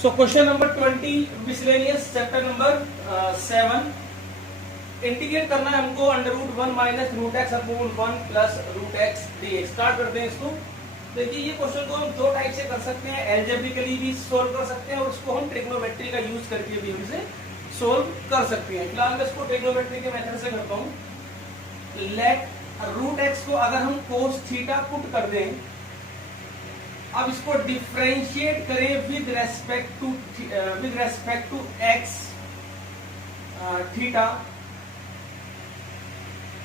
So question number 20 miscellaneous chapter number 7 integrate करना है हमको under root 1 minus root X upon 1 plus root X DX. Start करते हैं इसको। देखिए ये क्वेश्चन को हम दो टाइप से कर सकते हैं, एल्जेब्रिकली भी सोल्व कर सकते हैं और उसको हम ट्रिग्नोमेट्री का यूज करके भी हम इसे सोल्व कर सकते हैं। फिलहाल मैं इसको ट्रिग्नोमेट्री के मेथड से करता हूँ। लेट रूट एक्स को अगर हम कोस थीटा पुट कर दें, अब इसको डिफरेंशिएट करें with respect to x theta,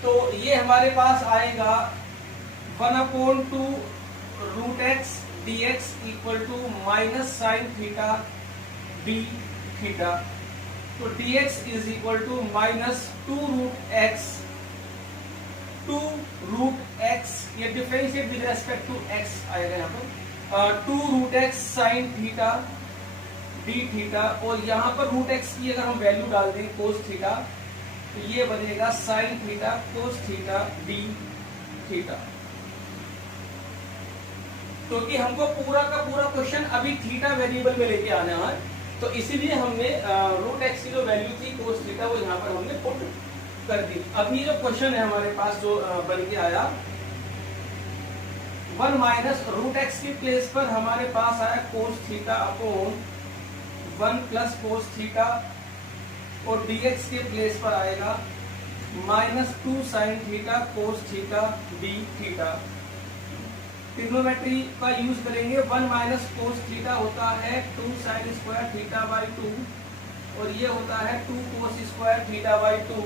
तो ये हमारे पास आएगा 1/2 root x D x equal to minus sine theta D theta. तो d x is equal to minus 2 root x, ये differentiate with respect to x आएगा यहाँ पर 2 root x sine theta D theta, और यहाँ पर रूट एक्स की अगर हम वैल्यू डाल दें कोस थीटा, तो ये बनेगा sign theta cos theta D theta. क्योंकि हमको पूरा का पूरा क्वेश्चन अभी थीटा वेरिएबल में लेके आना है, तो इसीलिए हमने रूट एक्स की जो वैल्यू थी कोस थीटा वो यहाँ पर हमने पुट कर दी। अभी जो क्वेश्चन है हमारे पास जो बन के आया 1 माइनस रूट एक्स की प्लेस पर हमारे पास आया कोस theta upon 1 plus cos theta, और dx के प्लेस पर आएगा minus 2 sine theta cos theta D theta. Trigonometry का यूज करेंगे। 1 माइनस कोस थीटा होता है 2 साइन स्क्वायर थीटा बाई 2, और ये होता है 2 कोस square theta by 2,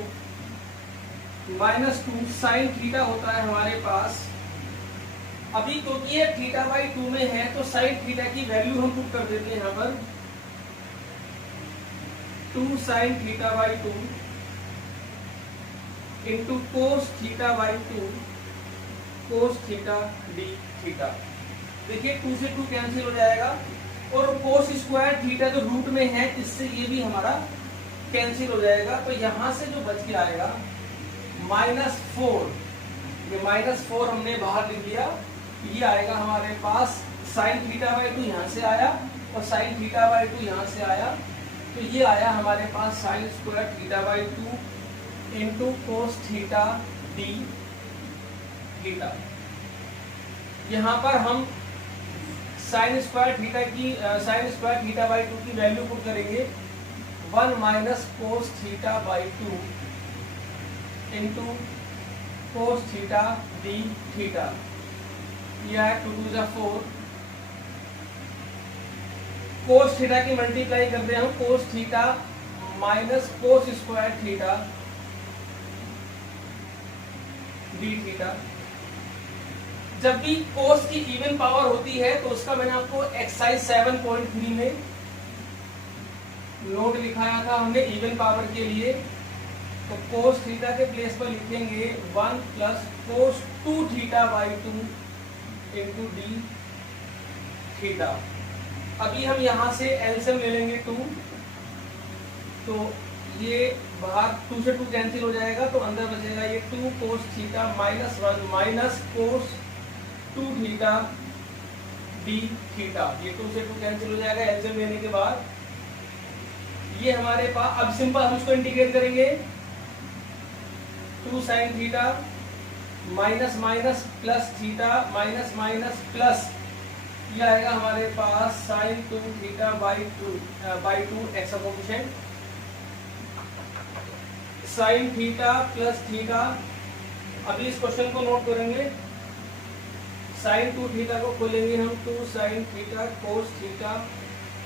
minus 2 sine theta होता है हमारे पास। अभी क्योंकि ये थीटा बाई 2 में है तो साइन थीटा की वैल्यू हम पुट कर देते हैं यहाँ पर 2 sine theta by 2 into cos theta by 2 cos theta D theta. देखिए 2 से 2 कैंसिल हो जाएगा, और कोस स्क्वायर थीटा जो रूट में है इससे ये भी हमारा कैंसिल हो जाएगा। तो यहां से जो बच के आएगा -4, ये -4 हमने बाहर लिख दिया, ये आएगा हमारे पास साइन थीटा बाई 2 यहाँ से आया और साइन थीटा बाई 2 यहाँ से आया, तो ये आया हमारे पास sine square theta by 2 into cos theta D theta. यहाँ पर हम साइन स्क्वायर थीटा बाई 2 की वैल्यू पुट करेंगे 1 minus cos theta by 2 into cos theta D theta. यह है 2 2 जा 4, कोस थीटा की मल्टीप्लाई करते हैं हम, cos theta minus cos square theta D theta. जब भी कोस की इवन पावर होती है तो उसका मैंने आपको एक्सरसाइज 7.3 में नोट लिखाया था हमने इवन पावर के लिए। तो कोस थीटा के प्लेस पर लिखेंगे 1 plus cos 2 theta by 2 into D theta. अभी हम यहां से एलसीएम ले लेंगे 2, तो ये बाहर 2 से 2 कैंसिल हो जाएगा, तो अंदर बचेगा ये 2 कोस थीटा माइनस 1 माइनस कोस 2 थीटा डी थीटा। ये 2 से 2 कैंसिल हो जाएगा एलसीएम लेने के बाद। ये हमारे पास अब सिंपल हम इसको इंटीग्रेट करेंगे 2 sine theta minus minus plus theta minus minus plus, ये आएगा हमारे पास sine 2 theta by 2 x coefficient sine theta plus theta. अभी इस क्वेश्चन को नोट करेंगे। साइन 2 थीटा को खोलेंगे हम 2 sine theta cos theta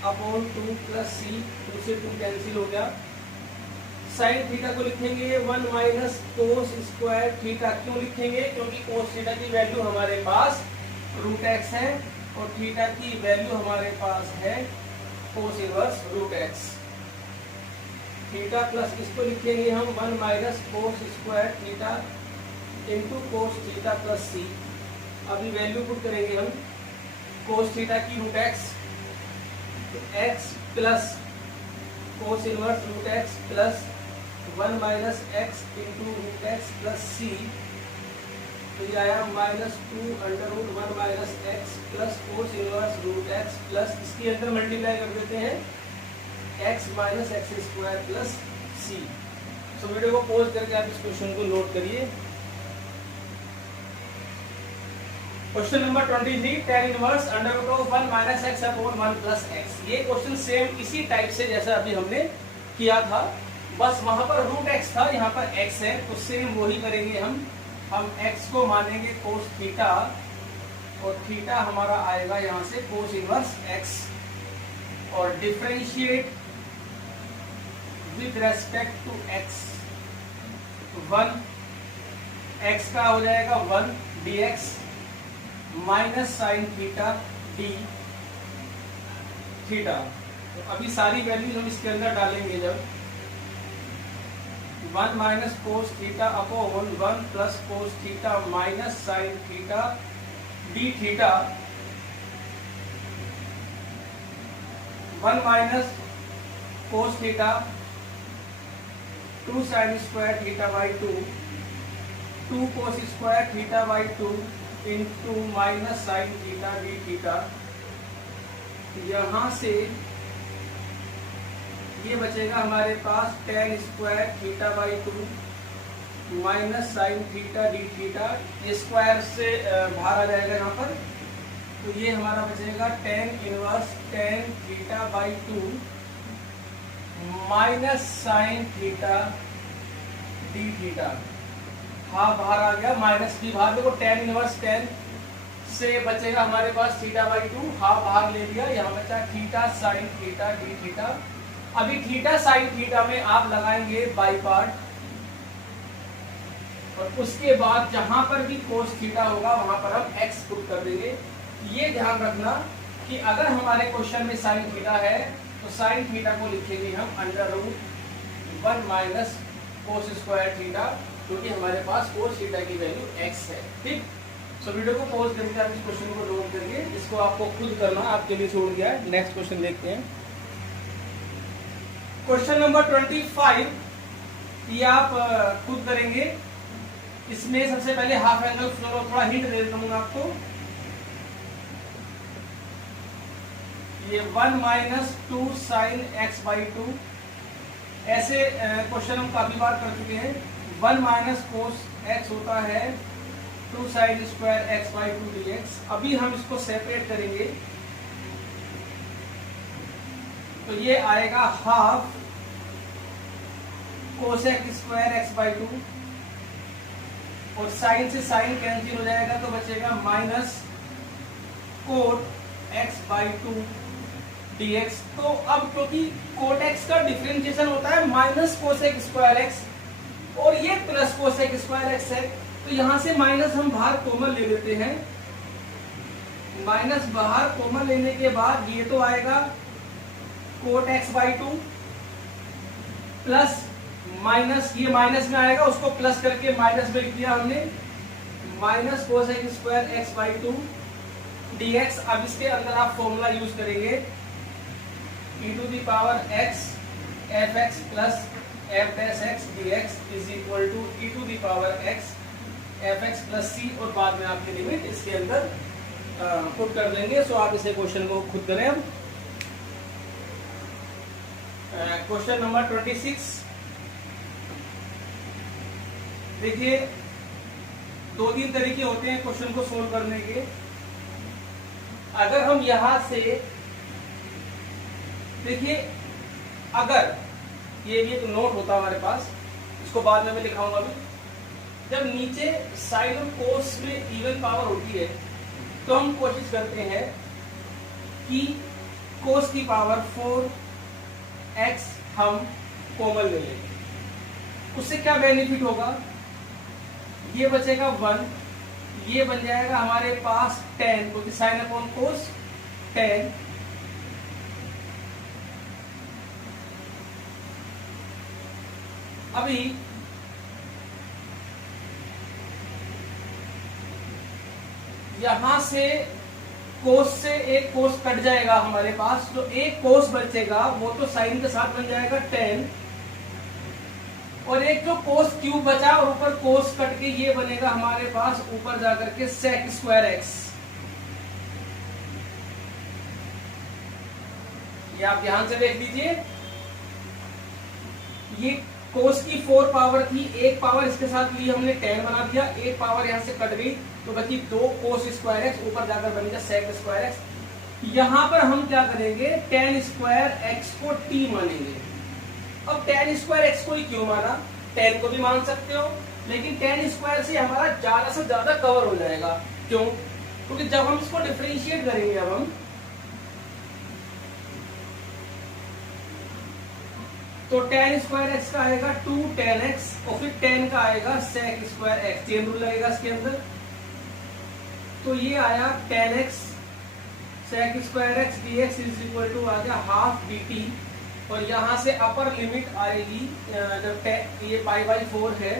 upon 2 plus c, 2 से 2 कैंसिल हो गया। साइन थीटा को लिखेंगे 1 माइनस कोस स्क्वायर थीटा। क्यों लिखेंगे? क्योंकि कोस थीटा की वैल्यू हमारे पास रूट एक्स है और थीटा की वैल्यू हमारे पास है cos inverse root x. Theta plus इसको लिखेंगे हम 1 minus cos square theta into cos theta plus c. अभी वैल्यू पुट करेंगे हम कोस थीटा की रूट एक्स, तो x plus cos inverse root x plus 1 minus x into root x plus c, तो ये आया -2 under root 1 minus x plus cos inverse root x plus इसके अंदर मल्टीप्लाई कर देते हैं x minus x square plus c. So video को pause करके आप इस क्वेश्चन को नोट करिए। Question number 23, tan inverse under root of 1 minus x upon 1 plus x. ये क्वेश्चन सेम इसी टाइप से जैसा अभी हमने किया था, बस वहां पर रूट एक्स था, यहाँ पर एक्स है, तो सेम वही करेंगे हम एक्स को मानेंगे कोस थीटा और थीटा हमारा आएगा यहाँ से कोस इनवर्स एक्स और differentiate with respect to X. 1 X का हो जाएगा 1 dx minus sine theta D theta. तो अभी सारी वैल्यूज हम इसके अंदर डालेंगे जब 1 minus cos theta upon 1 plus cos theta minus sine theta D theta. 1 minus cos theta 2 sign square theta by 2 2 cos square theta by 2 into minus sine theta D theta. यहां से ये बचेगा हमारे पास tan square theta by 2 minus sine theta D theta. ये square से बाहर आ जाएगा यहाँ पर, तो ये हमारा बचेगा tan inverse tan theta by 2 minus sine theta D theta. हाँ बाहर आ गया, माइनस भी बाहर, देखो tan इनवर्स tan से बचेगा हमारे पास थीटा बाई 2, हाँ बाहर ले लिया, यहाँ बचा theta sine theta D theta. अभी थीटा साइन थीटा में आप लगाएंगे बाई पार्ट और उसके बाद जहां पर भी कोस थीटा होगा वहां पर हम x पुट कर देंगे। ये ध्यान रखना कि अगर हमारे क्वेश्चन में साइन थीटा है तो साइन थीटा को लिखेंगे हम under root 1 minus cos square theta, क्योंकि हमारे पास कोस थीटा की वैल्यू x है। ठीक, सो वीडियो को पॉज करके आप इस क्वेश्चन को नोट करिए, इसको आपको खुद करना, आपके लिए छोड़ दिया है। नेक्स्ट क्वेश्चन देखते हैं, क्वेश्चन नंबर 25। ये आप खुद करेंगे। इसमें सबसे पहले हाफ एंगल थोड़ा हिंट दे देता हूं आपको। ये 1 माइनस 2 साइन एक्स बाई 2, ऐसे क्वेश्चन हम काफी बार कर चुके हैं। 1 माइनस कोस एक्स होता है 2 sign square x by 2 dx। अभी हम इसको सेपरेट करेंगे तो ये आएगा half cosec square x by 2 और साइन से साइन कैंसिल हो जाएगा तो बचेगा minus cot X by 2 dx। तो अब क्योंकि कोट एक्स का डिफरेंशिएशन होता है माइनस कोसेक स्क्वायर एक्स और ये प्लस कोसेक स्क्वायर एक्स है, तो यहां से माइनस हम बाहर कॉमन ले लेते हैं। माइनस बाहर कॉमन लेने के बाद ये तो आएगा cot X by 2 plus minus, ये माइनस में आएगा, उसको प्लस करके माइनस में लिख दिया हमने, minus cosec square x by 2 dx। अब इसके अंदर आप फॉर्मूला यूज करेंगे e to the power x F x plus f dash x dx is equal to e to the power x F x plus c, और बाद में आपकी limit इसके अंदर पुट कर देंगे। सो आप इसे क्वेश्चन को खुद करें। अब क्वेश्चन नंबर 26 देखिए, 2-3 तरीके होते हैं क्वेश्चन को सोल्व करने के। अगर हम यहां से देखिए, अगर ये भी एक नोट होता हमारे पास, इसको बाद में मैं लिखाऊंगा। अभी जब नीचे साइन और कोस में इवन पावर होती है तो हम कोशिश करते हैं कि कोस की पावर 4x हम कॉमन ले लें। उससे क्या बेनिफिट होगा, ये बचेगा 1, ये बन जाएगा हमारे पास 10, क्योंकि साइन अपॉन कोस 10। अभी यहां से कोस से एक कोस कट जाएगा हमारे पास, जो एक कोस बचेगा वो तो साइन के साथ बन जाएगा 10, और एक जो कोस क्यूब बचा और ऊपर कोस कट के ये बनेगा हमारे पास ऊपर जाकर के सेक स्क्वायर एक्स। ये आप ध्यान से देख लीजिए, ये कोस की 4 पावर थी, एक पावर इसके साथ ली हमने 10 बना दिया, एक पावर यहाँ से कट गई तो बची 2 कोस स्क्वायर एक्स, ऊपर जाकर बन गया सेक स्क्वायर एक्स। यहाँ पर हम क्या करेंगे, टेन स्क्वायर एक्स को टी मानेंगे। अब टेन स्क्वायर एक्स को ही क्यों माना, 10 को भी मान सकते हो, लेकिन टेन स्क्वायर से हमारा ज्यादा से ज्यादा कवर हो जाएगा। क्यों, क्योंकि जब हम इसको डिफरेंशिएट करेंगे, अब हम तो टेन स्क्वायर एक्स का आएगा 2 टेन एक्स और फिर 10 का आएगा sec square x, chain rule लगेगा इसके अंदर। तो ये आया 10 x sec square x D x is equal to आ गया हाफ डी टी, और यहां से अपर लिमिट आएगी, जब ये पाई बाई 4 है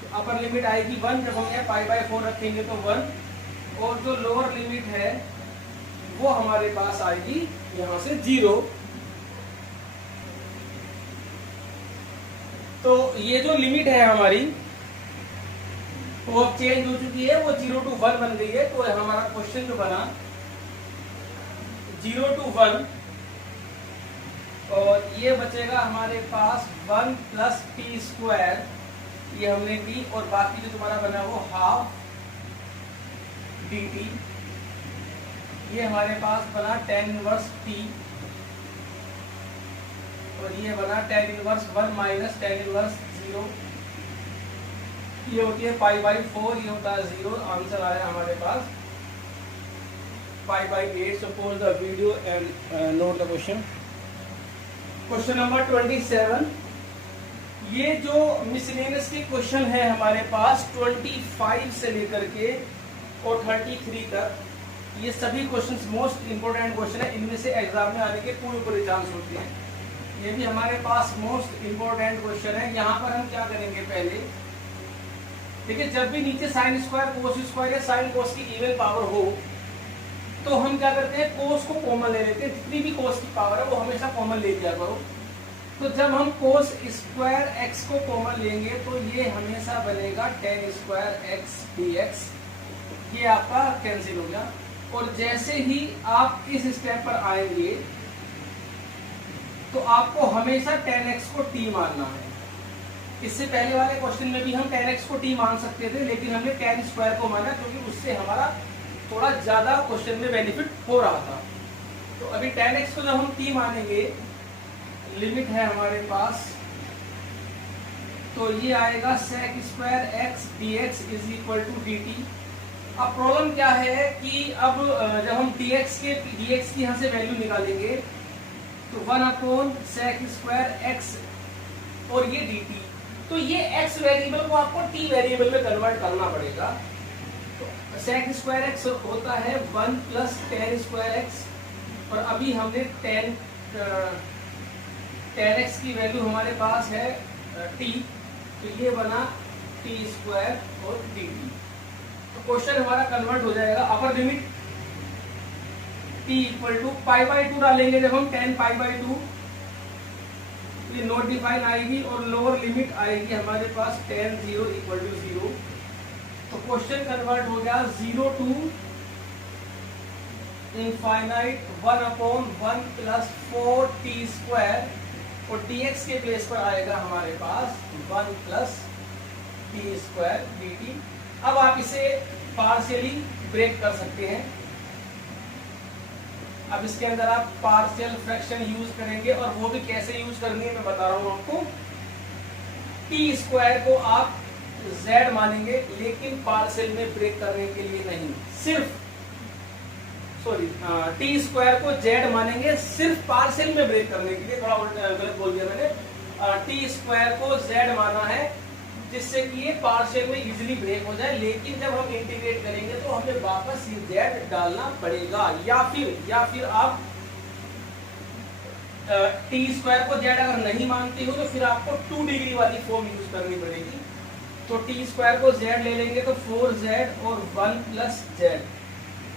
तो अपर लिमिट आएगी 1, जब हम पाई बाई 4 रखेंगे तो 1, और जो लोअर लिमिट है वो हमारे पास आएगी यहां से 0। तो ये जो लिमिट है हमारी वो अब चेंज हो चुकी है, वो 0 to 1 बन गई है। तो हमारा क्वेश्चन जो बना 0 to 1, और ये बचेगा हमारे पास 1 प्लस टी स्क्वायर, ये हमने डी, और बाकी जो तुम्हारा बना वो हाफ डी टी, ये हमारे पास बना टेन इनवर्स टी, और ये बना tan inverse 1 minus tan inverse 0, ये होती है पाई बाई 4, ये होता है 0। आंसर आया हमारे पास pi by 8। So pause the video and note the question. Question number 27, ये जो मिसलेनियस के क्वेश्चन है हमारे पास 25 से लेकर के और 33 तक, ये सभी क्वेश्चंस मोस्ट इंपोर्टेंट क्वेश्चन है, इनमें से एग्जाम में आने के पूरे चांस होते हैं। ये भी हमारे पास मोस्ट इंपोर्टेंट क्वेश्चन है। यहाँ पर हम क्या करेंगे, पहले देखिए, जब भी नीचे साइन स्क्वायर कोस स्क्वायर या साइन कोस की इवन पावर हो तो हम क्या करते हैं, कोस को कॉमन ले लेते हैं। जितनी भी कोस की पावर है वो हमेशा कॉमन ले लिया करो। तो जब हम कोस स्क्वायर एक्स को कॉमन लेंगे तो ये हमेशा बनेगा tan square x D X, ये आपका कैंसिल हो गया। और जैसे ही आप इस स्टेप पर आएंगे तो आपको हमेशा टेन एक्स को टी मानना है। इससे पहले वाले क्वेश्चन में भी हम टेन एक्स को टी मान सकते थे, लेकिन हमने टेन स्क्वायर को माना क्योंकि उससे हमारा थोड़ा ज्यादा क्वेश्चन में बेनिफिट हो रहा था। तो अभी टेन एक्स को जब हम टी मानेंगे, लिमिट है हमारे पास, तो ये आएगा sec square x D x is equal to D T. अब प्रॉब्लम क्या है कि अब जब हम dx की यहाँ से वैल्यू निकालेंगे तो 1 अपॉन सेक स्क्वायर एक्स और ये dt, तो ये x वेरिएबल को आपको t वेरिएबल में कन्वर्ट करना पड़ेगा। तो सेक स्क्वायर एक्स होता है 1 प्लस टेन स्क्वायर एक्स, और अभी हमने टेन एक्स की वैल्यू हमारे पास है t, तो ये बना t स्क्वायर और dt। तो क्वेश्चन हमारा कन्वर्ट हो जाएगा। Upper limit t equal to pi by 2 डालेंगे, जब हम 10 पाई बाई 2, ये नॉट डिफाइन आएगी, और लोअर लिमिट आएगी हमारे पास 10 0 इक्वल टू 0। तो क्वेश्चन कन्वर्ट हो गया 0 to infinite 1 upon 1 plus 4 T square, और dx के प्लेस पर आएगा हमारे पास 1 प्लस टी स्क्वायर dt। अब आप इसे पार्शियली ब्रेक कर सकते हैं। अब इसके अंदर आप पार्शियल फ्रैक्शन यूज करेंगे, और वो भी कैसे यूज करनी है मैं बता रहा हूं आपको। टी स्क्वायर को आप z मानेंगे, लेकिन पार्शियल में ब्रेक करने के लिए नहीं, सिर्फ टी स्क्वायर को z मानेंगे सिर्फ पार्शियल में ब्रेक करने के लिए। थोड़ा गलत बोल दिया मैंने, टी स्क्वायर को z माना है जिससे कि ये पार्शियल में इजीली ब्रेक हो जाए, लेकिन जब हम इंटीग्रेट करेंगे तो हमें वापस ये z डालना पड़ेगा, या फिर आप टी स्क्वायर को z अगर नहीं मानते हो तो फिर आपको 2 डिग्री वाली फॉर्म यूज करनी पड़ेगी। तो टी स्क्वायर को z ले लेंगे तो 4z और 1 प्लस z,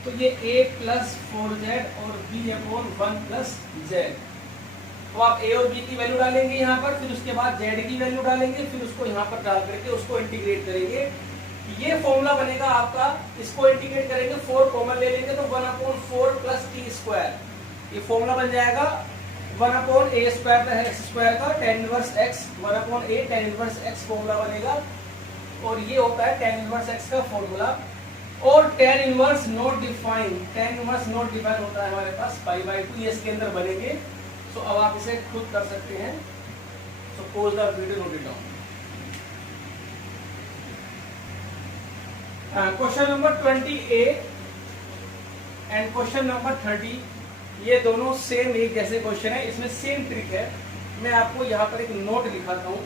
तो ये a प्लस 4z और b अपॉन 1 प्लस z। तो आप a और b की वैल्यू डालेंगे यहाँ पर, फिर उसके बाद z की वैल्यू डालेंगे, फिर उसको यहाँ पर डाल करके उसको इंटीग्रेट करेंगे। ये फॉर्मूला बनेगा आपका, इसको इंटीग्रेट करेंगे, 4 कॉमन ले लेंगे तो 1 अपॉन 4 प्लस टी स्क्वायर, ये फॉर्मूला बन जाएगा 1/a² है एक्स स्क्वायर का tan inverse x, 1/a tan inverse x formula बनेगा और ये होता है tan इनवर्स x का फॉर्मूला। और tan inverse not define, tan inverse not define होता है हमारे पास π/2, ये इसके अंदर बनेंगे। सो अब आप इसे खुद कर सकते हैं। So pause the video, note it down. Question number 20A and question number 30, ये दोनों सेम एक जैसे क्वेश्चन है, इसमें सेम ट्रिक है। मैं आपको यहाँ पर एक नोट लिखाता हूँ।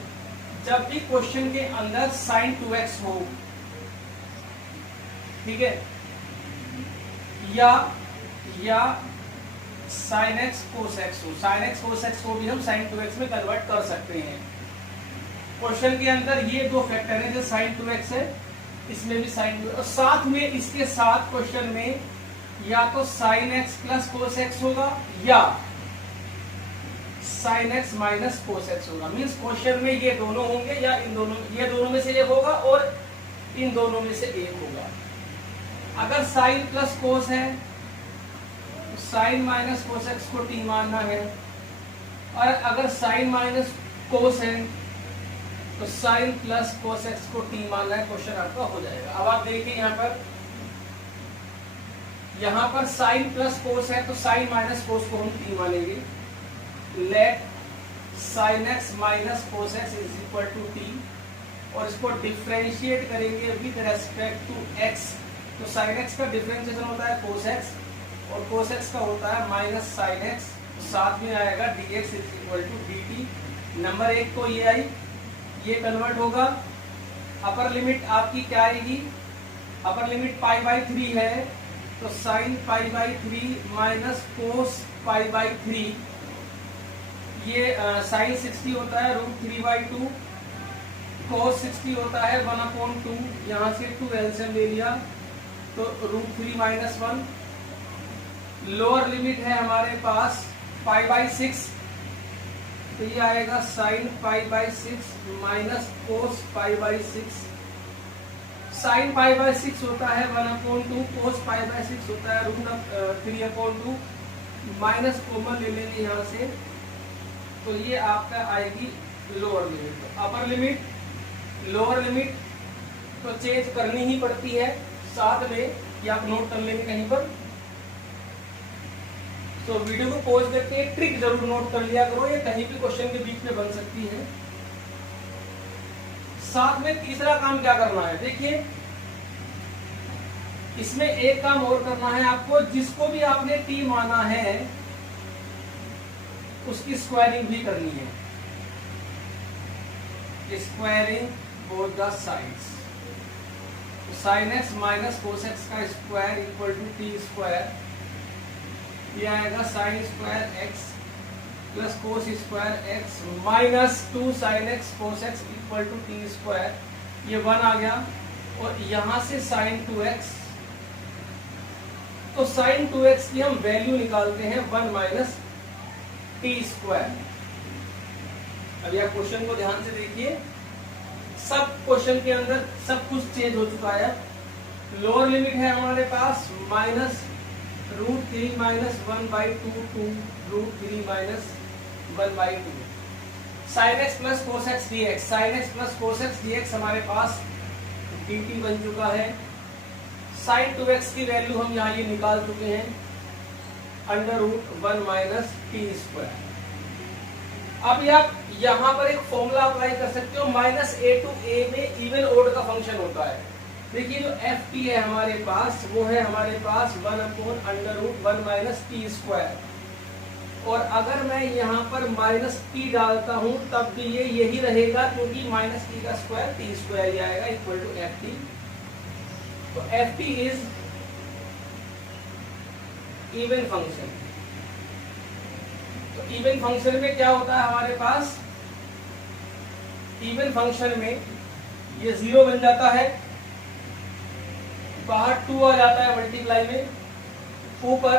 जब भी क्वेश्चन के अंदर sin 2x हो, ठीक है, या sin x cos x हो, sin x cos x को भी हम sin 2x में कन्वर्ट कर सकते हैं। क्वेश्चन के अंदर ये दो फैक्टर है, जो sin 2x है, इसमें भी sin 2x, और साथ में इसके साथ क्वेश्चन में या तो sin x plus cos x होगा या sin x minus cos x होगा। मीन्स क्वेश्चन में ये दोनों होंगे या इन दोनों, ये दोनों में से एक होगा और इन दोनों में से एक होगा। अगर sin प्लस cos है तो sin माइनस cos x को t मानना है, और अगर sin माइनस cos है तो sin प्लस cos x को t मानना है। क्वेश्चन आपका हो जाएगा। अब आप देखिए यहाँ पर sin प्लस cos है तो sin माइनस cos को हम t मानेंगे। Let sin x minus cos x is equal to t, और इसको डिफरेंशिएट करेंगे विद रेस्पेक्ट टू x। तो sin x का डिफरेंशिएशन होता है cos x, और cos x का होता है माइनस sin x। तो साथ में आएगा dx is equal to dt। Number 1 तो ये आई, ये कन्वर्ट होगा। अपर लिमिट आपकी क्या आएगी? अपर लिमिट π/3 है तो sin π/3 माइनस cos π/3, ये sin 60 होता है √3/2, cos 60 होता है 1/2, यहाँ से 2 एलसीएम ले लिया तो √3 माइनस 1। लोअर लिमिट है हमारे पास π/6, तो ये आएगा sin π/6 माइनस cos π/6। sin π/6 होता है 1/2, cos π/6 होता है √3/2, माइनस कॉमन ले लेंगे यहाँ से, तो ये आपका आएगी लोअर लिमिट। तो अपर लिमिट, लोअर लिमिट तो चेंज करनी ही पड़ती है साथ में, ये आप नोट कर लेंगे कहीं पर। तो वीडियो को पॉज करके ट्रिक जरूर नोट कर लिया करो, ये कहीं भी क्वेश्चन के बीच में बन सकती है। साथ में तीसरा काम क्या करना है, देखिए इसमें एक काम और करना है आपको। जिसको भी आपने t माना है उसकी स्क्वायरिंग भी करनी है, squaring both the sides. sin x minus cos x का square equal to t square, ये आएगा sin square x plus cos square x minus 2 sin x cos x equal to t square, ये 1 आ गया। और यहां से sin 2x, तो sin 2x की हम वैल्यू निकालते हैं 1 माइनस t स्क्वायर। अब यह क्वेश्चन को ध्यान से देखिए, सब क्वेश्चन के अंदर सब कुछ चेंज हो चुका है। लोअर लिमिट है हमारे पास minus √3 minus 1/2 to √3 minus 1/2। sin x plus cos x dx, sin x plus cos x dx हमारे पास dt बन चुका है। sin 2x की वैल्यू हम यहाँ ये निकाल चुके हैं, √1 माइनस t स्क्वायर। अब आप यहाँ पर एक फॉर्मूला अप्लाई कर सकते हो, -a to a में इवन ओड का फंक्शन होता है। देखिए जो ft है हमारे पास, वो है हमारे पास 1/√1 माइनस t स्क्वायर, और अगर मैं यहाँ पर माइनस t डालता हूँ तब भी ये यही रहेगा, क्योंकि माइनस t का स्क्वायर t स्क्वायर ही आएगा इक्वल टू ft। तो ft इज इवन फंक्शन। तो इवन फंक्शन में क्या होता है हमारे पास, इवन फंक्शन में ये 0 बन जाता है, बाहर 2 आ जाता है मल्टीप्लाई में, ऊपर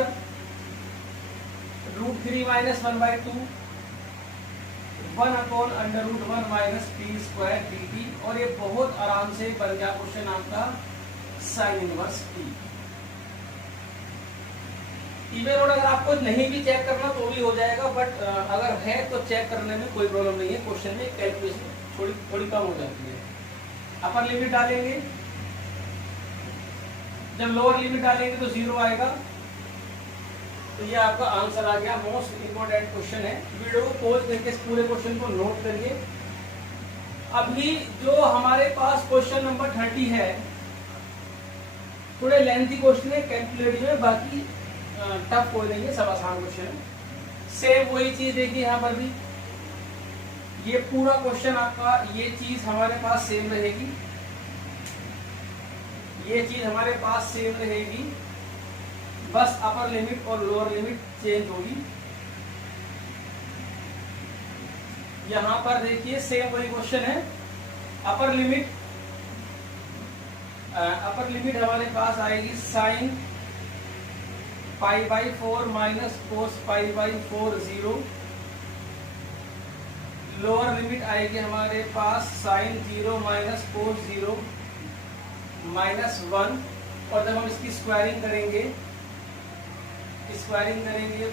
√3 minus 1/2, 1/√1 minus t square dt, और ये बहुत आराम से बन गया क्वेश्चन आपका sin इनवर्स t। इवन और अगर आपको नहीं भी चेक करना तो भी हो जाएगा, बट अगर है तो चेक करने में कोई प्रॉब्लम नहीं है, क्वेश्चन में कैलकुलेशन थोड़ी थोड़ी कम हो जाती है। अपर लिमिट डालेंगे, जब लोअर लिमिट डालेंगे तो 0 आएगा। तो ये आपका आंसर आ गया। मोस्ट इंपॉर्टेंट क्वेश्चन है। वीडियो को पॉज करके इस पूरे क्वेश्चन को नोट करिए। अभी जो हमारे पास क्वेश्चन नंबर 30 है, थोड़े लेंथी क्वेश्चन है, कैलकुलेटिव है, बाकी टफ कोई नहीं है, सब आसान क्वेश्चन है। सेम वही चीज देखिए यहाँ पर भी, ये पूरा क्वेश्चन आपका ये चीज हमारे पास सेम रहेगी, ये चीज हमारे पास सेम रहेगी, बस अपर लिमिट और लोअर लिमिट चेंज होगी। यहां पर देखिए सेम वही क्वेश्चन है। अपर लिमिट हमारे पास आएगी sine π/4 minus cos π/4 0। Lower limit आएगी हमारे पास साइन 0 माइनस कोस 0 माइनस 1। और जब हम इसकी स्क्वायरिंग करेंगे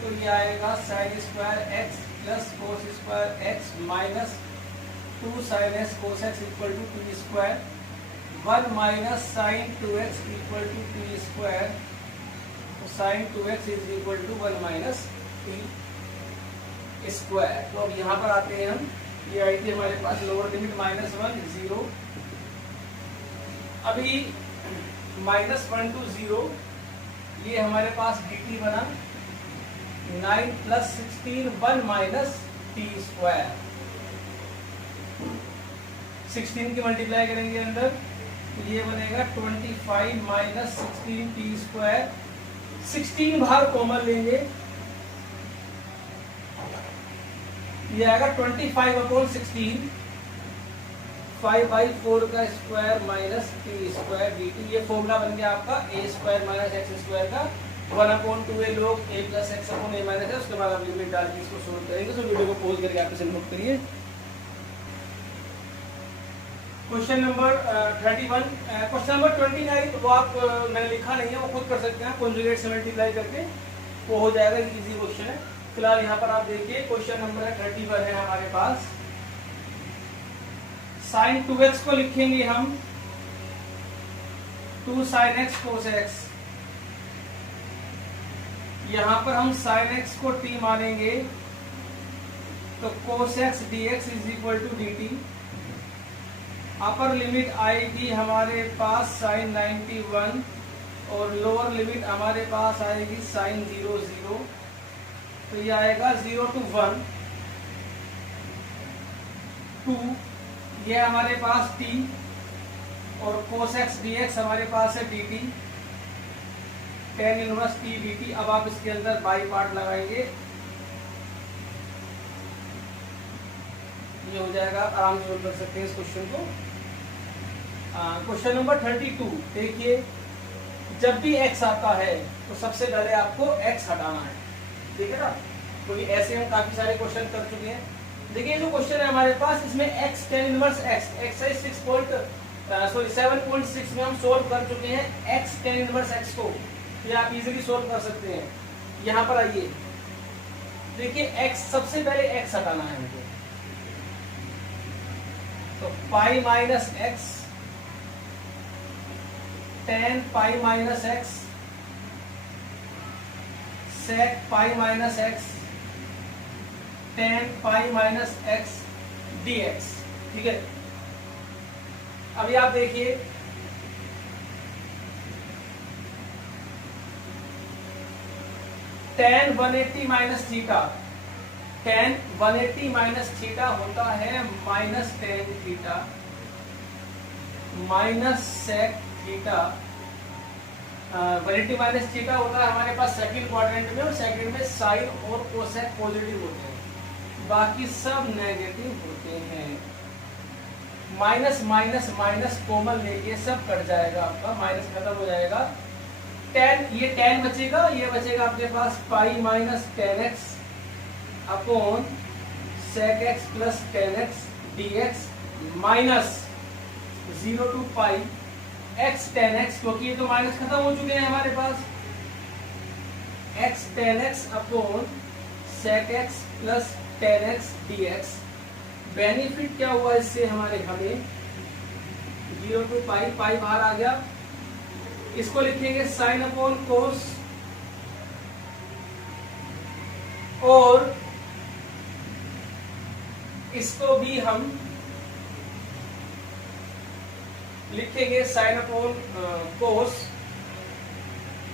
तो ये आएगा sine square X plus cos square X minus 2 sine X cos X equal to T square, 1 minus sine 2x equal to T square, sine 2x is equal to 1 minus T square. तो अब यहाँ पर आते हैं हम, ये आई थी हमारे पास लोअर लिमिट -1 0, अभी -1 to 0, ये हमारे पास dt बना 9 + 16 1 माइनस टी स्क्वायर। 16 की मल्टीप्लाई करेंगे अंदर, तो ये बनेगा 25 माइनस 16 टी स्क्वायर। 16 बाहर कॉमन लेंगे, ये आएगा 25/16, 5/4 का square minus T square dt। ये फॉर्मूला बन गया आपका a² माइनस x² का 1/2a log a plus x upon a minus है। उसके बाद आप लिमिट डाल के इसको सोल्व करेंगे। तो वीडियो को पॉज करके आप इसे नोट करिए। क्वेश्चन नंबर 31, क्वेश्चन नंबर 29 वो आप मैंने लिखा नहीं है, वो खुद कर सकते हैं, कॉन्जुगेट से मल्टीप्लाई करके वो हो जाएगा, इजी क्वेश्चन है। फिलहाल यहाँ पर आप देखिए क्वेश्चन नंबर 31 है हमारे पास। साइन 2x को लिखेंगे हम 2 साइन x कोस x। यहाँ पर हम साइन x को t मानेंगे, तो cos x dx is equal to dt। Upper limit आएगी हमारे पास साइन 91 और लोअर लिमिट हमारे पास आएगी साइन 0 0। तो ये आएगा 0 to 1 2, ये हमारे पास t और cos x dx हमारे पास है dt, tan inverse t dt। अब आप इसके अंदर बाई पार्ट लगाएंगे, ये हो जाएगा, आराम से कर सकते हैं इस क्वेश्चन को। क्वेश्चन नंबर 32 देखिए, जब भी x आता है तो सबसे पहले आपको x हटाना है, ठीक है ना। क्योंकि ऐसे हम काफी सारे क्वेश्चन कर चुके हैं। देखिए जो क्वेश्चन है हमारे पास, इसमें x tan inverse x exercise 7.6 में हम सोल्व कर चुके हैं x tan इनवर्स x को, ये आप इजीली सोल्व कर सकते हैं। यहाँ पर आइए, देखिए x सबसे पहले x हटाना है हमको, तो pi minus x tan pi minus x sec pi minus x tan pi minus x dx, ठीक है। अभी आप देखिए tan 180 minus theta, tan 180 minus theta होता है minus tan theta minus sec theta. 180 minus theta होता है हमारे पास सेकंड क्वाड्रेंट में, और सेकंड में साइन और कोसेक पॉजिटिव होते हैं, बाकी सब नेगेटिव होते हैं। माइनस माइनस माइनस कॉमन लेके सब कट जाएगा, आपका माइनस खत्म हो जाएगा। tan, ये tan बचेगा, ये बचेगा आपके पास pi minus tan x upon sec x plus tan x dx minus 0 to pi x tan x, क्योंकि ये तो माइनस खत्म हो चुके हैं हमारे पास, x tan x upon sec x plus tan x D x. Benefit क्या हुआ इससे हमें 0 टू पाई, पाई बाहर आ गया। इसको लिखेंगे साइन अपॉन कोस, और इसको भी हम लिखेंगे साइन अपॉन कोस,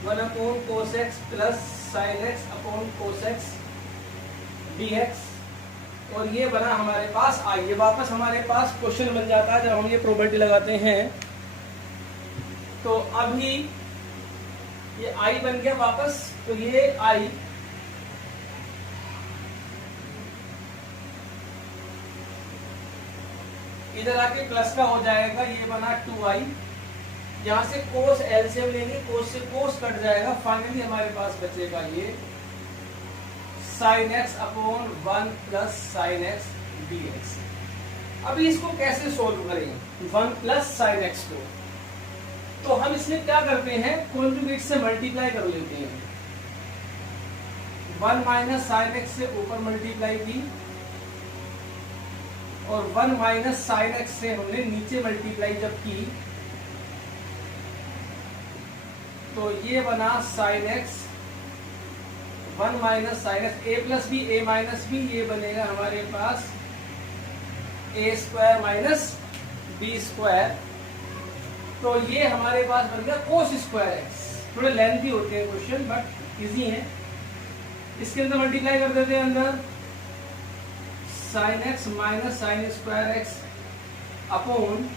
1 upon cos x plus sign x upon cos x D x. और ये बना हमारे पास आई। ये वापस हमारे पास क्वेश्चन बन जाता है जब हम ये प्रॉपर्टी लगाते हैं। तो अभी ये आई बन गया वापस, तो ये आई इधर आके प्लस का हो जाएगा, ये बना 2i। यहां से कोस एलसीएम लेंगे, कोस से कोस कट जाएगा, फाइनली हमारे पास बचेगा ये sign x upon 1 plus sine x D x. अभी इसको कैसे सोल्व करेंगे 1 प्लस साइन एक्स को? तो हम इसमें क्या करते हैं, कॉन्जुगेट से मल्टीप्लाई कर लेते हैं। 1 माइनस साइन एक्स से ऊपर मल्टीप्लाई की, और 1 माइनस साइन एक्स से हमने नीचे मल्टीप्लाई जब की, तो ये बना sine x 1 minus sine x, a plus b a minus b, ये बनेगा हमारे पास a square minus b square. तो ये हमारे पास बन गया कोस स्क्वायर एक्स। थोड़े लेंथी होते हैं क्वेश्चन बट इजी है। इसके अंदर मल्टीप्लाई कर देते हैं, अंदर sine x minus sine square x upon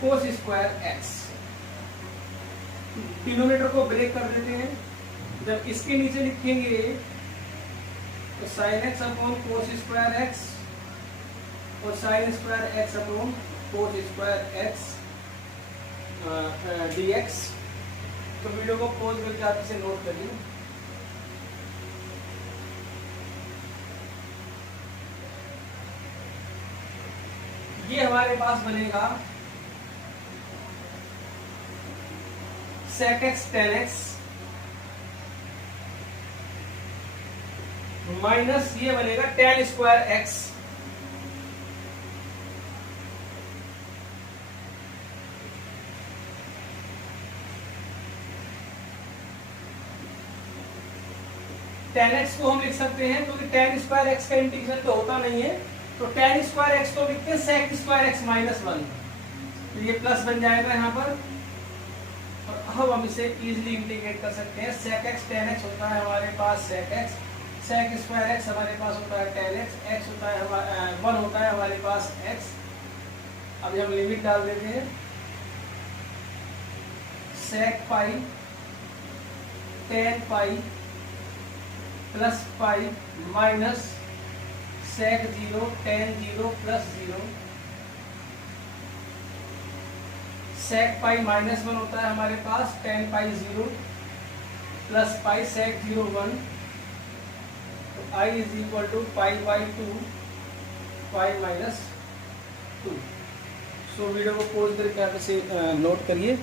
cos square x. Denominator को ब्रेक कर देते हैं। जब इसके नीचे लिखेंगे तो sine x upon cos square x और sine square x upon cos square x D x. तो वीडियो को पॉज करके आप इसे नोट करिए। ये हमारे पास बनेगा sec x tan x minus ये बनेगा tan square x tan x को हम लिख सकते हैं क्योंकि टेन स्क्वायर एक्स का इंटीग्रेशन तो होता नहीं है, तो टेन स्क्वायर एक्स को लिखते हैं सेक स्क्वायर एक्स माइनस 1। तो ये प्लस बन जाएगा यहाँ पर, और अब हम इसे इजीली इंटीग्रेट कर सकते हैं। सेक एक्स टेन एक्स होता है हमारे पास sec x, sec square x हमारे पास होता है टेन एक्स, एक्स होता है हमारा 1 होता है हमारे पास एक्स। अभी हम लिमिट डाल देते हैं, sec pi tan pi plus pi minus sec 0 tan 0 plus 0। Sec pi minus 1 होता है हमारे पास, टेन पाई 0 प्लस पाई सेक 0 1। तो I is equal to pi by 2 pi minus 2। So video को पॉज करके आप इसे नोट करिए।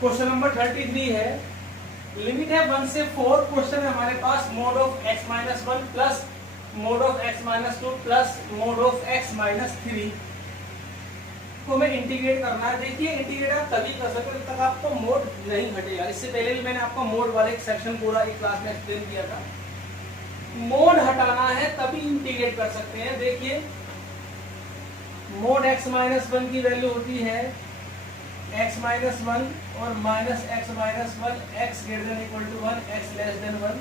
क्वेश्चन नंबर 33 है, लिमिट है 1 से 4। क्वेश्चन है हमारे पास मोड ऑफ x माइनस 1 प्लस मोड ऑफ x माइनस 2 प्लस मोड ऑफ x माइनस 3 को हमें इंटीग्रेट करना है। देखिए इंटीग्रेट आप तभी कर सकते जब तक आपको मोड नहीं हटेगा। इससे पहले भी मैंने आपको मोड वाले एक सेक्शन पूरा एक क्लास में एक्सप्लेन किया था। मोड हटाना है तभी इंटीग्रेट कर सकते हैं। देखिए मोड x माइनस 1 की वैल्यू होती है x माइनस 1 और minus x minus 1, x greater than equal to 1, x less than 1।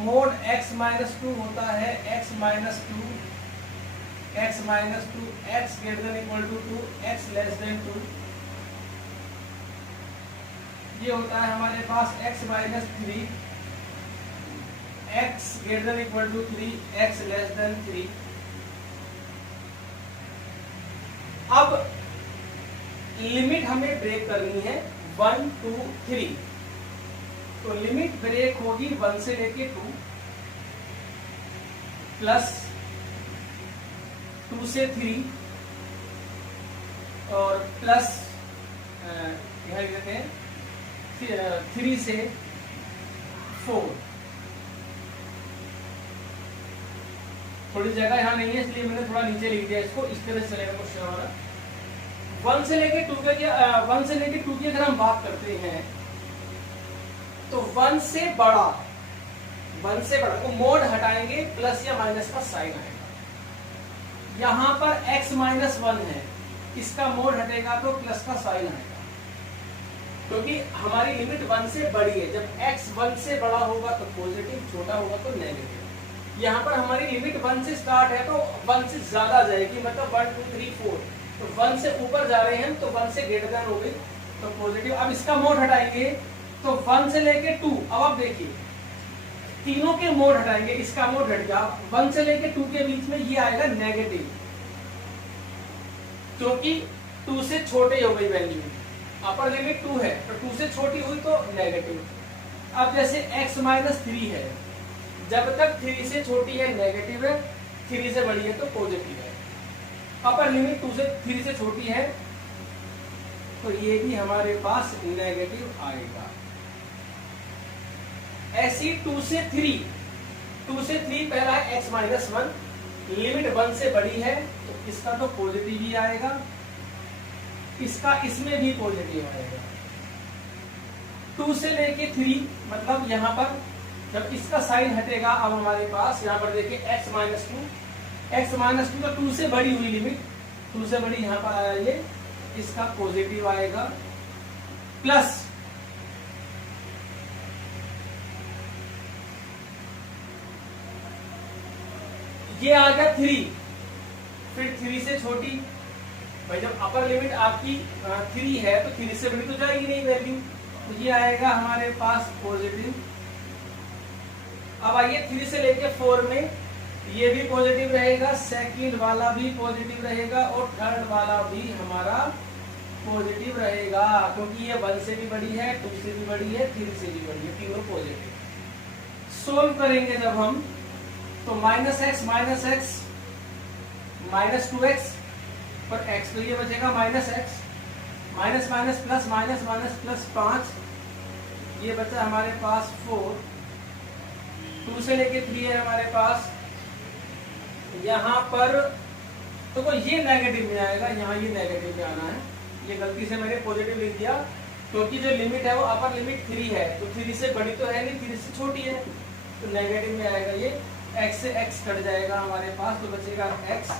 Mod x minus 2 होता है x minus 2, x minus 2, x greater than equal to 2, x less than 2। ये होता है हमारे पास x minus 3, x greater than equal to 3, x less than 3। अब limit हमें break करनी है 1 2 3। तो लिमिट ब्रेक होगी 1 से लेके 2 प्लस 2 से 3 और प्लस यहां लिखते हैं 3 से 4, थोड़ी जगह यहाँ नहीं है इसलिए मैंने थोड़ा नीचे लिख दिया इसको, इस तरह से चलेगा क्वेश्चन हमारा। 1 से लेके 2 का क्या, 1 से लेके 2 की अगर हम बात करते हैं तो 1 से बड़ा को मोड हटाएंगे, प्लस या माइनस का साइन आएगा। यहां पर x माइनस 1 है, इसका मोड हटेगा तो प्लस का साइन आएगा, क्योंकि हमारी लिमिट 1 से बड़ी है। जब x 1 से बड़ा होगा तो पॉजिटिव, छोटा होगा तो नेगेटिव। यहाँ पर हमारी लिमिट 1 से स्टार्ट है तो 1 से ज्यादा जाएगी, मतलब 1 2 3 4, तो 1 से ऊपर जा रहे हैं तो 1 से ग्रेटर देन हो गई तो पॉजिटिव। अब इसका मोड हटाएंगे तो 1 से लेके 2, अब आप देखिए तीनों के मोड हटाएंगे, इसका मोड हट गया। 1 से लेके 2 के बीच में ये आएगा नेगेटिव, क्योंकि 2 से छोटे हो गई वैल्यू। अपर लिमिट 2 है तो 2 से छोटी हुई तो नेगेटिव। अब जैसे x माइनस 3 है, जब तक 3 से छोटी है नेगेटिव है, 3 से बड़ी है तो पॉजिटिव है। अपर लिमिट 2 से 3 से छोटी है तो ये भी हमारे पास नेगेटिव आएगा। ऐसी 2 से 3 पहला है x माइनस 1, लिमिट 1 से बड़ी है तो इसका तो पॉजिटिव ही आएगा, इसका इसमें भी पॉजिटिव आएगा। 2 से लेके 3 मतलब यहाँ पर जब इसका साइन हटेगा, अब हमारे पास यहाँ पर देखिए x माइनस 2 तो 2 से बड़ी हुई लिमिट, 2 से बड़ी यहाँ पर आया ये, इसका पॉजिटिव आएगा। प्लस ये आ गया 3, फिर 3 से छोटी, भाई जब अपर लिमिट आपकी 3 है तो 3 से बड़ी तो जाएगी नहीं वैल्यू, तो ये आएगा हमारे पास पॉजिटिव। अब आइए 3 से लेके 4 में ये भी पॉजिटिव रहेगा, सेकंड वाला भी पॉजिटिव रहेगा और थर्ड वाला भी हमारा पॉजिटिव रहेगा, क्योंकि ये 1 से भी बड़ी है, 2 से भी बड़ी है, 3 से भी बड़ी है, तीनों पॉजिटिव। सोल्व करेंगे जब हम तो माइनस एक्स माइनस 2x पर x तो ये बचेगा minus x, minus minus plus minus minus plus 5, ये बचा हमारे पास 4। 2 से लेके 3 है हमारे पास, यहाँ पर तो ये नेगेटिव में आएगा, यहाँ ये नेगेटिव में आना है, ये गलती से मैंने पॉजिटिव लिख दिया, क्योंकि जो लिमिट है वो अपर लिमिट 3 है, तो 3 से बड़ी तो है नहीं, 3 से छोटी है, तो नेगेटिव में आएगा ये। x से x कट जाएगा हमारे पास तो बचेगा x,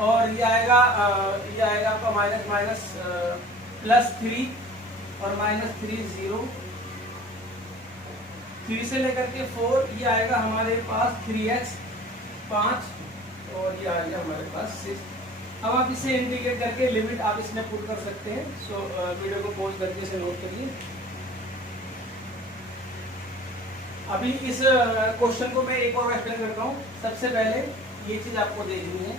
और ये आएगा आपका माइनस माइनस प्लस 3 और माइनस 3 0। 3 से लेकर के 4 ये आएगा हमारे पास 3x 5 और ये आएगा हमारे पास 6। अब आप इसे इंटीग्रेट करके लिमिट आप इसमें पुट कर सकते हैं। सो वीडियो को पॉज करके इसे नोट करिए। अभी इस क्वेश्चन को मैं एक और एक्सप्लेन करता हूँ। सबसे पहले ये चीज आपको देखनी है,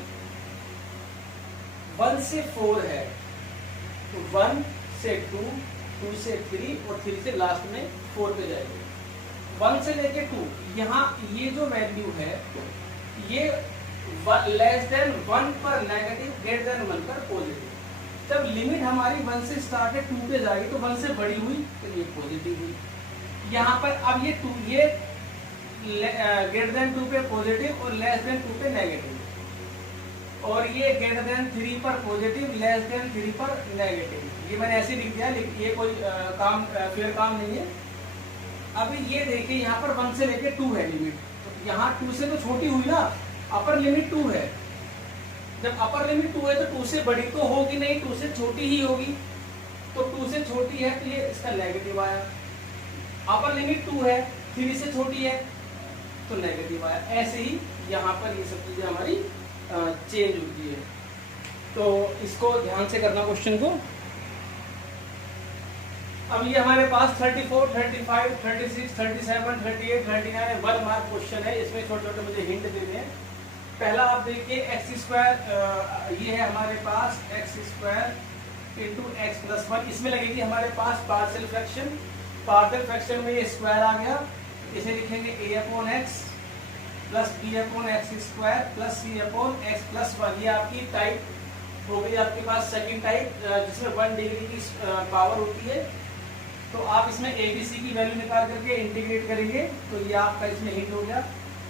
1 से 4 है तो 1 से 2, 2 से 3 और 3 से लास्ट में 4 पे जाएगी। 1 से लेके 2, यहाँ ये जो वैल्यू है ये लेस देन 1 पर नेगेटिव, ग्रेटर देन 1 पर पॉजिटिव। जब लिमिट हमारी 1 से स्टार्ट है 2 पे जाएगी तो 1 से बड़ी हुई तो ये पॉजिटिव हुई। यहाँ पर अब ये 2 ये ग्रेटर देन 2 पे पॉजिटिव और लेस देन 2 पे नेगेटिव, और ये ग्रेटर देन 3 पर पॉजिटिव, लेस देन 3 पर नेगेटिव। ये मैंने ऐसे लिख दिया, ये कोई फेयर काम नहीं है। अभी ये देखिए यहाँ पर 1 से लेके 2 है लिमिट, तो यहाँ 2 से तो छोटी हुई ना, अपर लिमिट 2 है। जब अपर लिमिट 2 है तो 2 से बड़ी तो होगी नहीं, 2 से छोटी ही होगी, तो 2 से छोटी है तो ये इसका नेगेटिव आया। अपर लिमिट 2 है, 3 से छोटी है तो नेगेटिव आया। ऐसे ही यहाँ पर ये सब चीजें हमारी चेंज होती है, तो इसको ध्यान से करना क्वेश्चन को। अब ये हमारे पास 34, 35, 36, 37, 38, 39 1 मार्क क्वेश्चन है। इसमें छोटे छोटे मुझे हिंट देने हैं। पहला आप देखिए एक्स स्क्वायर, ये है हमारे पास x square into x plus 1, इसमें लगेगी हमारे पास पार्शियल फ्रैक्शन। पार्शियल फ्रैक्शन में ये स्क्वायर आ गया, इसे लिखेंगे a upon x plus b upon x square plus c upon x plus 1। ये आपकी टाइप हो गई आपके पास सेकंड टाइप, जिसमें 1 डिग्री की पावर होती है। तो आप इसमें ABC की वैल्यू निकाल करके इंटीग्रेट करेंगे तो ये आपका इसमें हिट हो गया।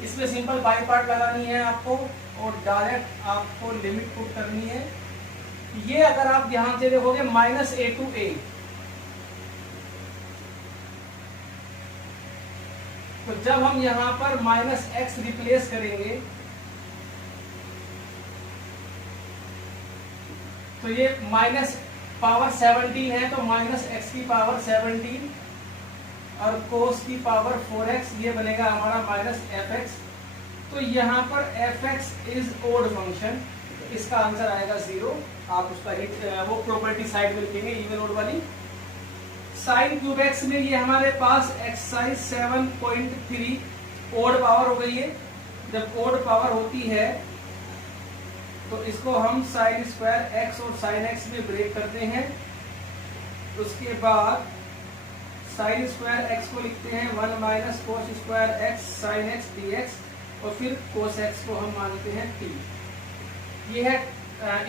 इसमें सिंपल बाई पार्ट लगानी है आपको और डायरेक्ट आपको लिमिट पुट करनी है। ये अगर आप ध्यान से देखोगे -a to a, तो जब हम यहां पर -x रिप्लेस करेंगे तो ये -17 है तो -x की पावर 17 और cos की पावर 4x, ये बनेगा हमारा -fx। तो यहाँ पर fx इज ओड फंक्शन, इसका आंसर आएगा 0। आप उसका हिट वो प्रॉपर्टी साइड में लिखेंगे इवन ओड वाली। sin क्यूब x में ये हमारे पास एक्सरसाइज 7.3 ओड पावर हो गई है। जब ओड पावर होती है तो इसको हम sin स्क्वायर x और sin x में ब्रेक करते हैं। उसके बाद sin स्क्वायर x को लिखते हैं 1 minus cos square x sin x dx और फिर cos x को हम मानते हैं t। ये है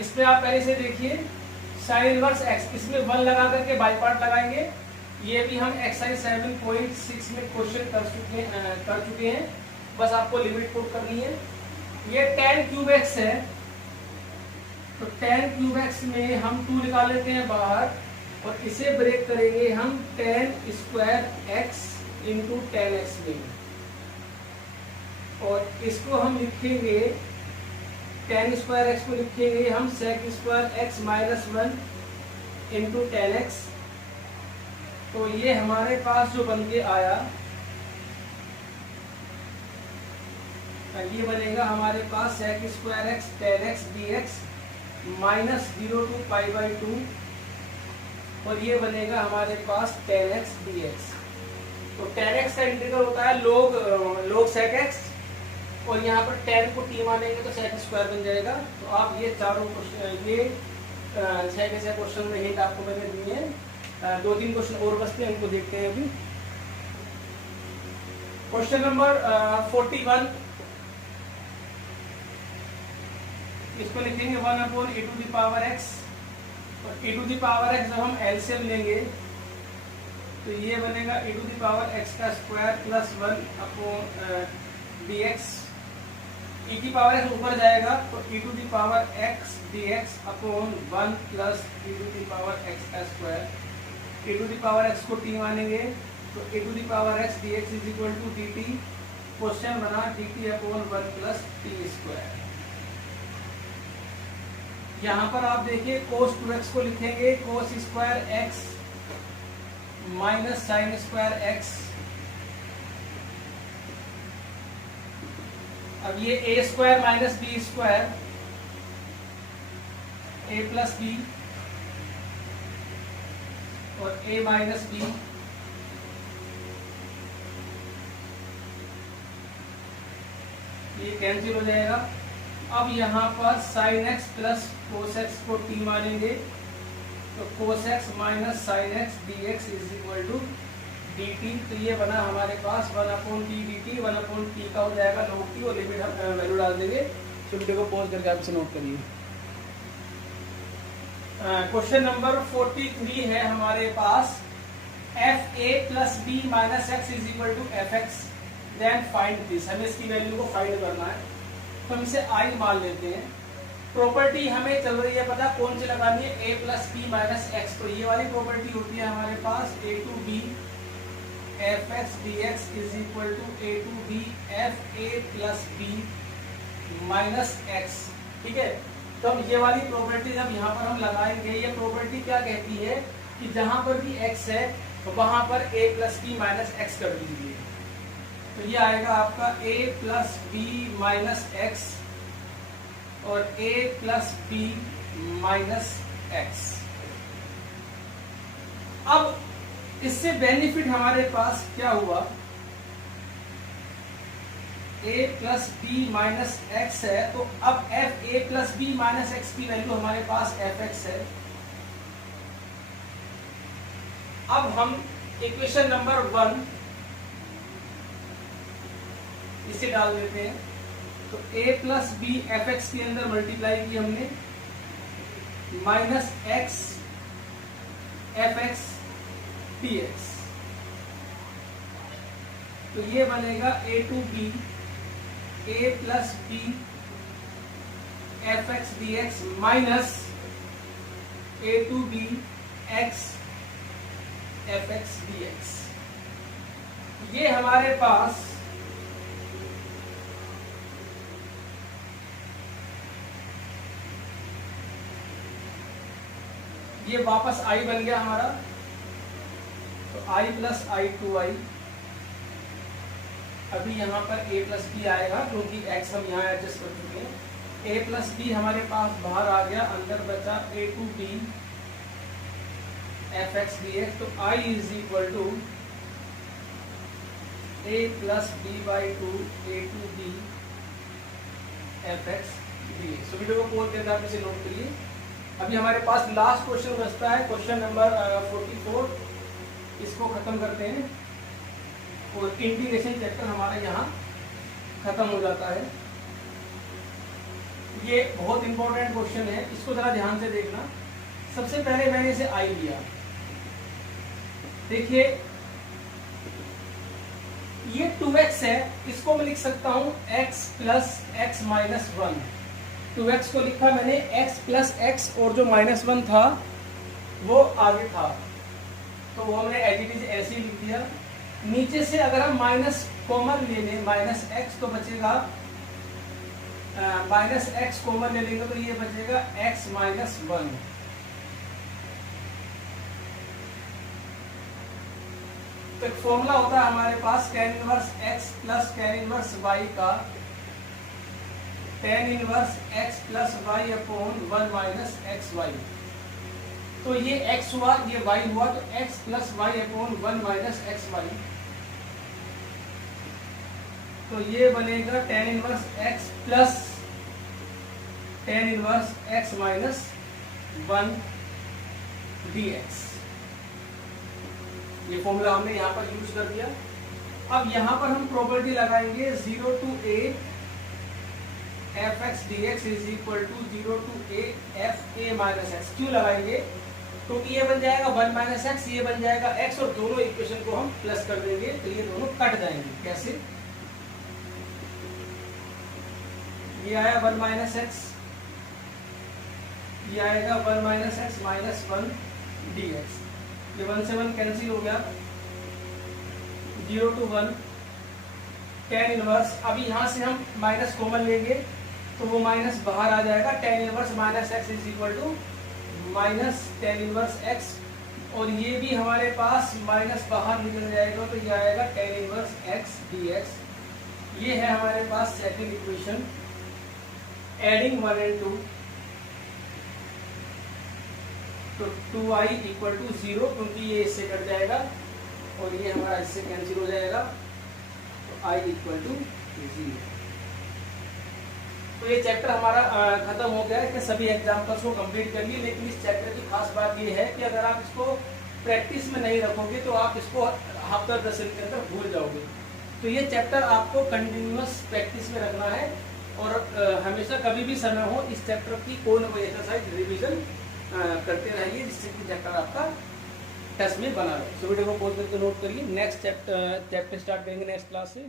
इसमें आप पहले से देखिए sin इनवर्स x, इसमें 1 लगा करके बाई पार्ट लगाएंगे। ये भी हम एक्सरसाइज 7.6 में क्वेश्चन कर चुके हैं, बस आपको लिमिट पुट करनी है। ये tan क्यूब x है तो tan क्यूब x में हम 2 निकाल लेते हैं बाहर और इसे ब्रेक करेंगे हम tan square x into tan x में, और इसको हम लिखेंगे tan स्क्वायर x को लिखेंगे हम sec square x minus 1 into tan x। तो ये हमारे पास जो बन के आया ये बनेगा हमारे पास sec square x tan x dx minus 0 to π/2 और ये बनेगा हमारे पास tan x dx। तो tan x का इंटीग्रल होता है log sec x और यहाँ पर tan को t मानेंगे तो sec स्क्वायर बन जाएगा। तो आप ये चारों क्वेश्चन, ये 6 के 6 क्वेश्चन में हिंट आपको मैंने दिए हैं। 2-3 क्वेश्चन और बचते हैं, उनको देखते हैं अभी। क्वेश्चन नंबर 41, इसको लिखेंगे 1/e to the power x और e to the power x जब हम एलसीएम लेंगे तो ये बनेगा e to the power x का स्क्वायर प्लस 1/dx। e की पावर x ऊपर जाएगा तो e to the power x dx upon 1 plus e to the power x का square. e to the power x को t मानेंगे तो e to the power x dx is equal to dt। Question बना dt upon 1 plus t square. यहाँ पर आप देखिए cos 2x को लिखेंगे cos square x minus sin square x। अब ये a square minus b square, a plus b और a माइनस b, ये कैंसिल हो जाएगा। अब यहाँ पर sin x plus cos x को t मानेंगे तो cos x minus sin x dx is equal to dt। तो ये बना हमारे पास 1/t dt, 1/t का हो जाएगा log t और लिमिट हम वैल्यू डाल देंगे। तो वीडियो को पॉज करके आप इसे नोट करिए। क्वेश्चन नंबर 43 है हमारे पास fa plus b minus x is equal to fx, then find this. हमें इसकी वैल्यू को फाइंड करना है तो हम इसे i मान लेते हैं। प्रॉपर्टी हमें चल रही है पता कौन सी लगानी है, a plus B minus X. तो ये वाली प्रॉपर्टी होती है हमारे पास a to b fx dx is equal to a to b fa plus b minus X. ठीक है, तो हम ये वाली प्रॉपर्टी जब यहाँ पर हम लगाएंगे, ये प्रॉपर्टी क्या कहती है कि जहां पर भी x है तो वहां पर a plus B minus X कर दीजिए। तो ये आएगा आपका a plus B minus X और a plus B minus X. अब इससे बेनिफिट हमारे पास क्या हुआ, a plus B minus X है तो अब f a plus B minus X की वैल्यू हमारे पास fx है। अब हम इक्वेशन नंबर 1 इसे डाल देते हैं तो a plus B F X के अंदर मल्टीप्लाई की हमने minus X F X dx। तो ये बनेगा a to b a plus b F x D X minus a to b x F x D X. ये हमारे पास ये वापस i बन गया हमारा, तो i प्लस आई टू आई। अभी यहाँ पर a प्लस बी आएगा क्योंकि x हम यहाँ एडजस्ट कर चुके हैं। a प्लस बी हमारे पास बाहर आ गया, अंदर बचा a to B F x D x. तो i is equal to a plus B by two A to B F x D x. तो वीडियो को पॉज करके आप इसे नोट करिए। अभी हमारे पास लास्ट क्वेश्चन बचता है, क्वेश्चन नंबर 44। इसको खत्म करते हैं और इंटीग्रेशन चैप्टर हमारा यहाँ खत्म हो जाता है। ये बहुत इंपॉर्टेंट क्वेश्चन है, इसको जरा ध्यान से देखना। सबसे पहले मैंने इसे i लिया, देखिए ये 2x है, इसको मैं लिख सकता हूं x plus x minus 1। 2x को लिखा मैंने x प्लस एक्स और जो माइनस 1 था वो आगे था, तो वो हमने एज इट इज ऐसे ही लिख दिया। नीचे से अगर हम माइनस कॉमन ले लें माइनस एक्स, तो बचेगा माइनस एक्स कॉमन ले लेंगे तो ये बचेगा x माइनस 1। तो एक फॉर्मूला होता है हमारे पास tan inverse x plus tan inverse y का tan inverse x plus y upon 1 minus X Y. तो ये x हुआ, ये y हुआ, तो x plus y upon 1 minus X Y. तो ये बनेगा tan inverse x plus tan inverse x minus 1 dx। ये फॉर्मूला हमने यहाँ पर यूज कर दिया। अब यहाँ पर हम प्रॉपर्टी लगाएंगे 0 to a f x D x is equal to 0 to a f a minus x. क्यों लगाएंगे? क्योंकि ये बन जाएगा 1 माइनस एक्स, ये बन जाएगा x, और दोनों इक्वेशन को हम प्लस कर देंगे तो ये दोनों कट जाएंगे। कैसे? ये आया 1 माइनस एक्स, ये आएगा 1 minus x minus 1 D X. ये 1 से 1 कैंसिल हो गया, 0 टू 1 tan इनवर्स। अभी यहाँ से हम माइनस कॉमन लेंगे तो वो माइनस बाहर आ जाएगा। tan inverse minus x is equal to minus tan inverse x, और ये भी हमारे पास माइनस बाहर निकल जाएगा तो ये आएगा tan inverse x D X. ये है हमारे पास सेकंड इक्वेशन। एडिंग 1 एंड 2, तो 2i इक्वल टू 0, क्योंकि ये इससे कट जाएगा और ये हमारा इससे कैंसिल हो जाएगा, तो i इक्वल टू 0। तो ये चैप्टर हमारा खत्म हो गया है कि सभी एग्जाम्पल्स को कंप्लीट कर लिए। लेकिन इस चैप्टर की खास बात ये है कि अगर आप इसको प्रैक्टिस में नहीं रखोगे तो आप इसको हफ्ता 10 दिन के अंदर भूल जाओगे। तो ये चैप्टर आपको कंटिन्यूअस प्रैक्टिस में रखना है, और हमेशा कभी भी समय हो इस चैप्टर की कोई ना कोई एक्सरसाइज रिविजन करते रहिए, जिससे कि चैप्टर आपका टेस्ट में बना रहे। तो वीडियो को पॉज करके नोट करिए। नेक्स्ट चैप्टर स्टार्ट करेंगे नेक्स्ट क्लास से।